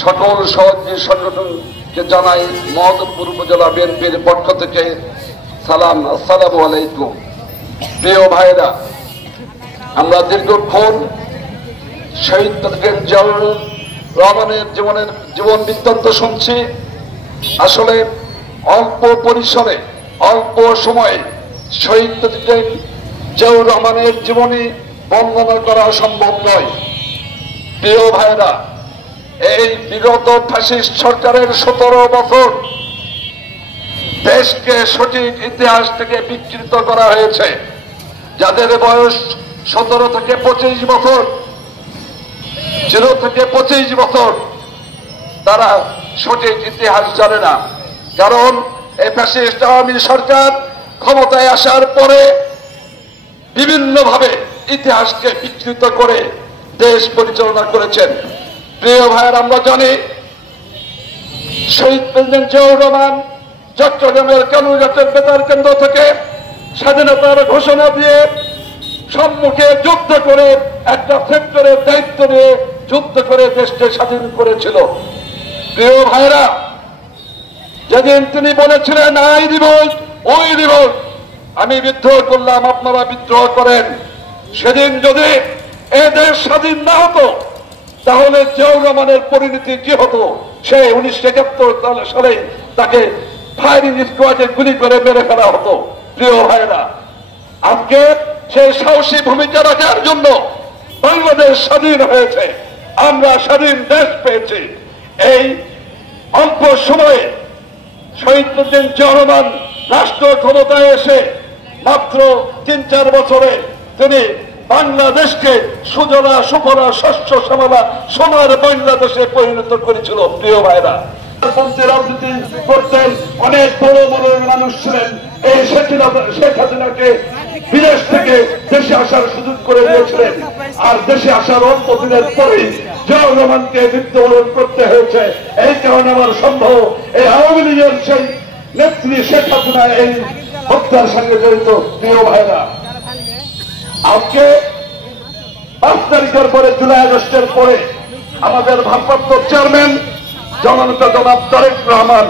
সকল সহযোগী সংগঠনকে জানাই মহম্মদপুর উপজেলা বিএনপির পক্ষ থেকে সালাম, আসসালামু আলাইকুম। প্রিয় ভাইরা, আমরা দীর্ঘক্ষণ শহীদ প্রেসিডেন্ট জিয়াউর রহমানের জীবন বৃত্তান্ত শুনছি। আসলে অল্প পরিসরে অল্প সময়ে শহীদ প্রেসিডেন্ট জিয়াউর রহমানের জীবনী বর্ণনা করা সম্ভব নয়। প্রিয় ভাইরা, এই বিগত ফ্যাসিস্ট সরকারের 17 বছর দেশকে সঠিক ইতিহাস থেকে বিকৃত করা হয়েছে। যাদের বয়স 17 থেকে 25 বছর, 0 থেকে 25 বছর, তারা সঠিক ইতিহাস জানে না। কারণ এই ফ্যাসিস্ট আওয়ামী সরকার ক্ষমতায় আসার পরে বিভিন্নভাবে ইতিহাসকে বিকৃত করে দেশ পরিচালনা করেছেন। প্রিয় ভাইয়ের, আমরা জানি শহীদ প্রেসিডেন্ট জিয়াউর রহমান চট্টগ্রামের কালুরঘাটের বেতার কেন্দ্র থেকে স্বাধীনতার ঘোষণা দিয়ে সম্মুখে যুদ্ধ করে একটা সেক্টরের দায়িত্ব নিয়ে যুদ্ধ করে দেশকে স্বাধীন করেছিল। প্রিয় ভাইরা, যেদিন তিনি বলেছিলেন আই রিভোল্ট, ওই রিভোল্ট, আমি বিদ্রোহ করলাম, আপনারা বিদ্রোহ করেন, সেদিন যদি এ দেশ স্বাধীন না হতো তাহলে জিয়াউর রহমানের পরিণতি কি হতো? সে 1971 সালে তাকে ফায়ারিং স্কোয়াডে গুলি করে মেরে ফেলা হতো। প্রিয় ভাইরা, আজকে সেই সাহসী ভূমিকা রাখার জন্য বাংলাদেশ স্বাধীন হয়েছে, আমরা স্বাধীন দেশ পেয়েছি। এই অল্প সময়ে শহীদ প্রেসিডেন্ট জিয়াউর রহমান রাষ্ট্র ক্ষমতায় এসে মাত্র 3-4 বছরে তিনি বাংলাদেশকে সুজলা সুফলা শস্য শ্যামলা সোনার বাংলাদেশে পরিণত করেছিল। প্রিয় ভাইরা, রাজনীতি করতেন, অনেক বড় বড় মানুষ ছিলেন। এই শেখ হাসিনাকে বিদেশ থেকে দেশে আসার সুযোগ করে দিয়েছিলেন, আর দেশে আসার অল্প দিনের পরেই জিয়াউর রহমানকে মৃত্যুবরণ করতে হয়েছে। এই কারণে আমার সম্ভব এই আওয়ামী লীগের সেই নেত্রী শেখ হাসিনা এই হত্যার সঙ্গে জড়িত। প্রিয় ভাইরা, আজকে 5 তারিখের পরে, জুলাই আগস্টের পরে আমাদের ভারপ্রাপ্ত চেয়ারম্যান জননেতা জনাব তারেক রহমান,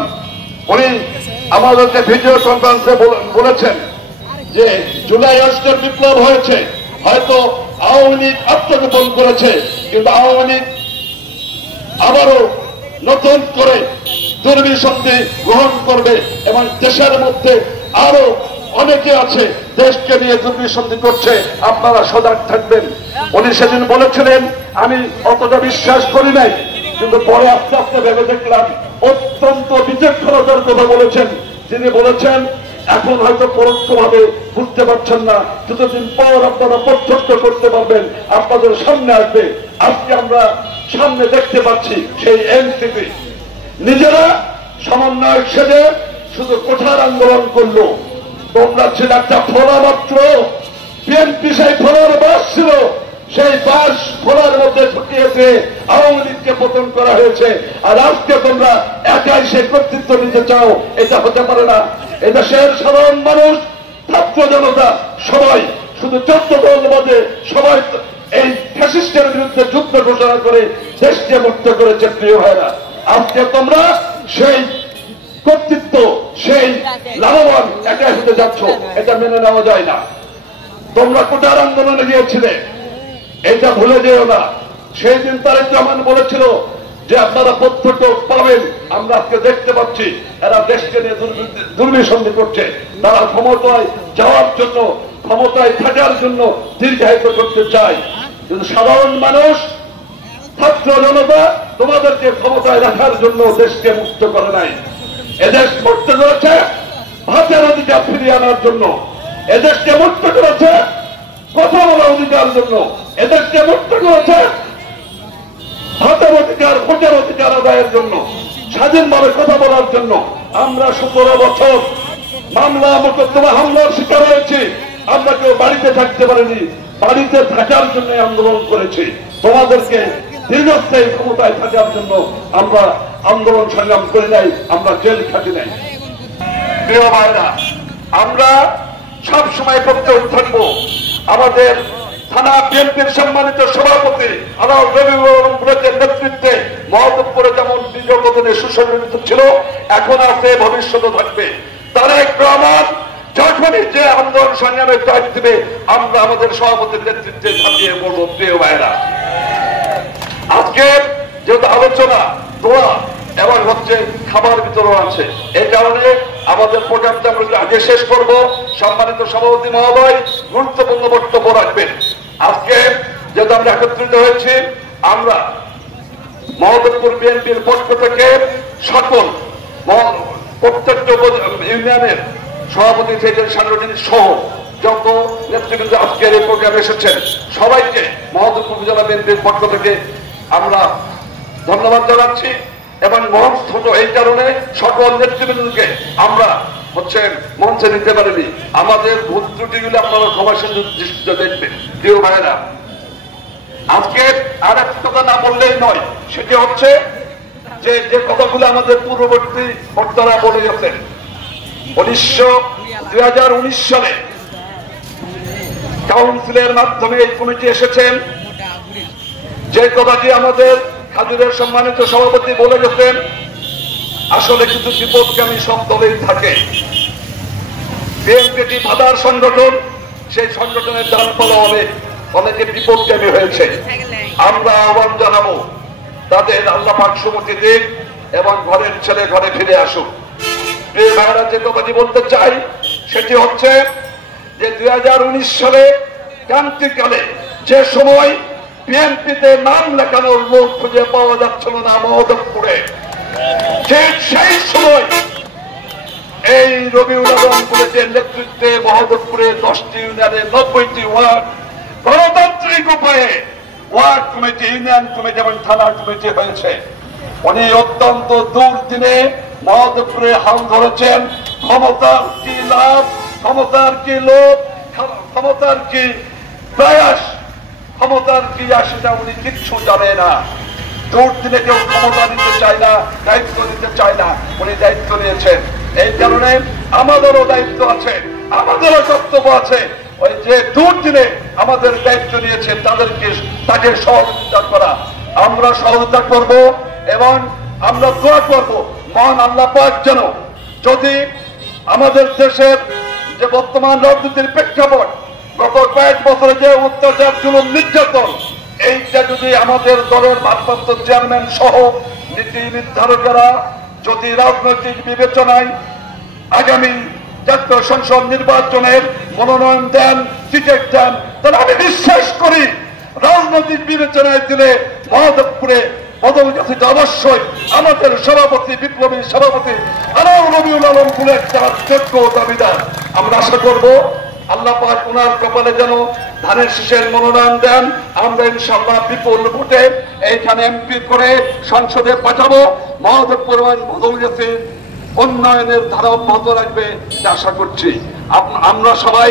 উনি আমাদেরকে ভিডিও কনফারেন্সে বলেছেন যে জুলাই আগস্টের বিপ্লব হয়েছে, হয়তো আওয়ামী লীগ আত্মগোপন করেছে, কিন্তু আওয়ামী লীগ আবারও নতুন করে দুর্বিসন্ধি গ্রহণ করবে এবং দেশের মধ্যে আরো অনেকে আছে দেশকে নিয়ে দুর্বিসন্ধি করছে, আপনারা সজাগ থাকবেন। উনি সেদিন বলেছিলেন, আমি অতটা বিশ্বাস করি নাই, কিন্তু পরে আস্তে আস্তে ভেবে দেখলাম অত্যন্ত বিচক্ষণতার কথা বলেছেন। তিনি বলেছেন, এখন হয়তো পরোক্ষভাবে বুঝতে পারছেন না, কিছুদিন পর আপনারা প্রত্যক্ষ করতে পারবেন, আপনাদের সামনে আসবে। আজকে আমরা সামনে দেখতে পাচ্ছি সেই এনসিপি নিজেরা সমন্বয় সেজে শুধু কোঠার আন্দোলন করলো। তোমরা ছিল একটা ফোলা মাত্র, বিএনপি সেই ফোলার বাস ছিল, সেই বাস ফোলার মধ্যে ঢুকিয়েছে আওয়ামী লীগকে পতন করা হয়েছে। আর আজকে তোমরা একাই সেই কর্তৃত্ব নিতে চাও, এটা হতে পারে না। এদেশের সাধারণ মানুষ, ছাত্র জনতা সবাই, শুধু 14 দল বাদে সবাই এই ফ্যাসিস্টের বিরুদ্ধে যুদ্ধ ঘোষণা করে দেশকে মুক্ত করেছে। প্রিয় ভাইরা, আজকে তোমরা সেই কর্তৃত্ব, সেই লাভবান একাই হতে যাচ্ছ, এটা মেনে নেওয়া যায় না। তোমরা কোটার আন্দোলনে গিয়েছিলে, এটা ভুলে যেও না। সেই দিন তারেক রহমান বলেছিল যে আপনারা প্রত্যক্ষ পাবেন, আমরা আজকে দেখতে পাচ্ছি এরা দেশকে নিয়ে দুর্বিসন্ধি করছে। তারা ক্ষমতায় যাওয়ার জন্য, ক্ষমতায় থাকার জন্য দীর্ঘায়িত করতে চায়, কিন্তু সাধারণ মানুষ, ছাত্র জনতা তোমাদেরকে ক্ষমতায় রাখার জন্য দেশকে মুক্ত করে নাই। এদেশ মুক্ত করেছে ভাতের অধিকার ফিরিয়ে আনার জন্য, এদেশকে মুক্ত করেছে কথা বলার অধিকার জন্য, এদেশকে মুক্ত করেছে ভাতের অধিকার, ভোটের অধিকার আদায়ের জন্য, স্বাধীনভাবে কথা বলার জন্য। আমরা 17 বছর মামলা মোকদ্দমা হামলার শিকার হয়েছি, আমরা কেউ বাড়িতে থাকতে পারিনি, বাড়িতে থাকার জন্য আন্দোলন করেছি। তোমাদেরকে দীর্ঘস্থায়ী ক্ষমতায় থাকার জন্য আমরা আন্দোলন সংগ্রাম করি নাই, আমরা জেল খাটি নাই। প্রিয় ভাইরা, আমরা সব সময় প্রত্যয় থাকবো আমাদের থানা বিএনপির সম্মানিত সভাপতি আলাউল রবিউলের নেতৃত্বে মহম্মদপুরে যেমন বিগত দিনে সুসংগঠিত ছিল, এখন আছে, ভবিষ্যতে থাকবে। তারেক রহমান যখনই যে আন্দোলন সংগ্রামের দায়িত্ব দিবে, আমরা আমাদের সভাপতির নেতৃত্বে ঝাঁপিয়ে পড়বো। প্রিয় ভাইরা, আজকে যেহেতু আলোচনা, দোয়া এবং হচ্ছে খাবার বিতরণ আছে, এই কারণে আমাদের প্রোগ্রামটা আমরা আগে শেষ করব। সম্মানিত সভাপতি মহোদয় গুরুত্বপূর্ণ বক্তব্য রাখবেন। আজকে যেহেতু আমরা একত্রিত হয়েছি, আমরা মহম্মদপুর বিএনপির পক্ষ থেকে সকল প্রত্যেকটা ইউনিয়নের সভাপতি থেকে সাংগঠনিক সহ যত নেতৃবৃন্দ আজকের এই প্রোগ্রামে এসেছেন, সবাইকে মহম্মদপুর উপজেলা বিএনপির পক্ষ থেকে আমরা ধন্যবাদ জানাচ্ছি। এবং মঞ্চ ছোট, এই কারণে সকল নেতৃবৃন্দকে আমরা মঞ্চে নিতে পারিনি। আমাদের ভুল ত্রুটিগুলি আপনারা ক্ষমাসীন দৃষ্টিতে দেখবেন। প্রিয় ভাইয়েরা, আজকে আর একটা কথা না বললেই নয়, সেটি হচ্ছে যে কথাগুলো আমাদের পূর্ববর্তী বক্তারা বলে গেছেন। 2019 সালে কাউন্সিলের মাধ্যমে এই কমিটি এসেছেন, যে কথাটি আমাদের খাদিরের সম্মানিত সভাপতি বলে গেছেন, আসলে কিছু বিপদগামী সব দলেই থাকে। বিএনপি বাধার সংগঠন, সেই সংগঠনের ডান ফলে অনেকে বিপদগামী হয়েছে। আমরা আহ্বান জানাবো তাদের আল্লাহ পাক সুমতি দিক এবং ঘরের ছেলে ঘরে ফিরে আসুক। প্রিয় ভাইরা, যে কথাটি বলতে চাই সেটি হচ্ছে যে 2019 সালে ক্রান্তিকালে যে সময় বিএনপিতে নাম লেখানোর লোক খুঁজে পাওয়া যাচ্ছিল না মহম্মদপুরে, সেই সময় এই রবিউল আলম পুলিশের নেতৃত্বে মহম্মদপুরে 10টি ইউনিয়নের 90টি ওয়ার্ড গণতান্ত্রিক উপায়ে ওয়ার্ড কমিটি, ইউনিয়ন কমিটি এবং থানা কমিটি হয়েছে। উনি অত্যন্ত দুর্দিনে মহম্মদপুরে হাল ধরেছেন। ক্ষমতার কি লাভ, ক্ষমতার কি লোভ, ক্ষমতার কি প্রয়াস, ক্ষমতার কি আসেটা উনি কিচ্ছু জানে না। দুর্দিনে কেউ ক্ষমতা নিতে চায় না, দায়িত্ব নিতে চায় না, উনি দায়িত্ব নিয়েছেন। এই কারণে আমাদেরও দায়িত্ব আছে, আমাদেরও কর্তব্য আছে। ওই যে দুর্দিনে আমাদের দায়িত্ব নিয়েছেন তাকে সহযোগিতা করা। আমরা সহযোগিতা করব এবং আমরা দোয়া করব মহান আল্লাহ পাক যেন, যদি আমাদের দেশের যে বর্তমান রাজনীতির প্রেক্ষাপট, গত কয়েক বছরে যে অত্যাচার, জুলুম, নির্যাতন, এইটা যদি আমাদের দলের ভারপ্রাপ্ত চেয়ারম্যান সহ নীতি নির্ধারকেরা যদি রাজনৈতিক বিবেচনায় আগামী জাতীয় সংসদ নির্বাচনের মনোনয়ন দেন, টিকিট দেন, তাহলে আমি বিশ্বাস করি রাজনৈতিক বিবেচনায় দিলে মহম্মদপুরে বদল গেছে অবশ্যই আমাদের সভাপতি, বিপ্লবী সভাপতি আলাউল রবিউল আলম বুলেট তার যোগ্য দাবিদার। আমরা আশা করব আল্লাহ পাক ওনার কপালে যেন ধানের শীষের মনোনয়ন দেন। আমরা ইনশাআল্লাহ বিপুল ভোটে এইখানে এমপি করে সংসদে পাঠাবো। মহম্মদপুর বদল গেছে উন্নয়নের ধারা অব্যাহত রাখবে আশা করছি। আমরা সবাই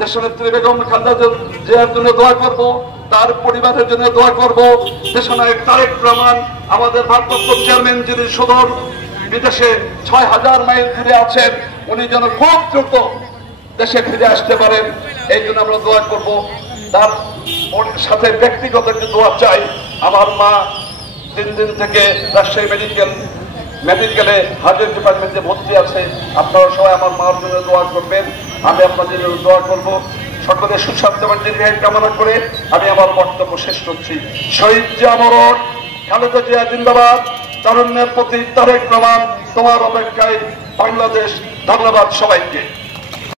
দেশনেত্রী বেগম খালেদা জিয়ার জন্য দোয়া করব, তার পরিবারের জন্য দোয়া করব। দেশনায়ক তারেক রহমান আমাদের ভারপ্রাপ্ত চেয়ারম্যান, যিনি সুদূর বিদেশে 6000 মাইল দূরে আছেন, উনি যেন খুব দ্রুত দেশে ফিরে আসতে পারেন, এই জন্য আমরা দোয়া করব। তার সাথে ব্যক্তিগত একটি দোয়া চাই। আমার মা 3 দিন থেকে রাজশাহী মেডিকেলে হার্টের ডিপার্টমেন্টে ভর্তি আছে। আপনারা সবাই আমার মার জন্য দোয়া করবেন, আমি আপনাদের জন্য দোয়া করব। সকলের সুস্বাস্থ্য এবং দীর্ঘায়ু কামনা করে আমি আমার বক্তব্য শেষ করছি। শহীদ জিয়া মরণ, খালেদা জিয়া জিন্দাবাদ, তারুণ্যের প্রতি তারেক রহমান, তোমার অপেক্ষায় বাংলাদেশ। ধন্যবাদ সবাইকে।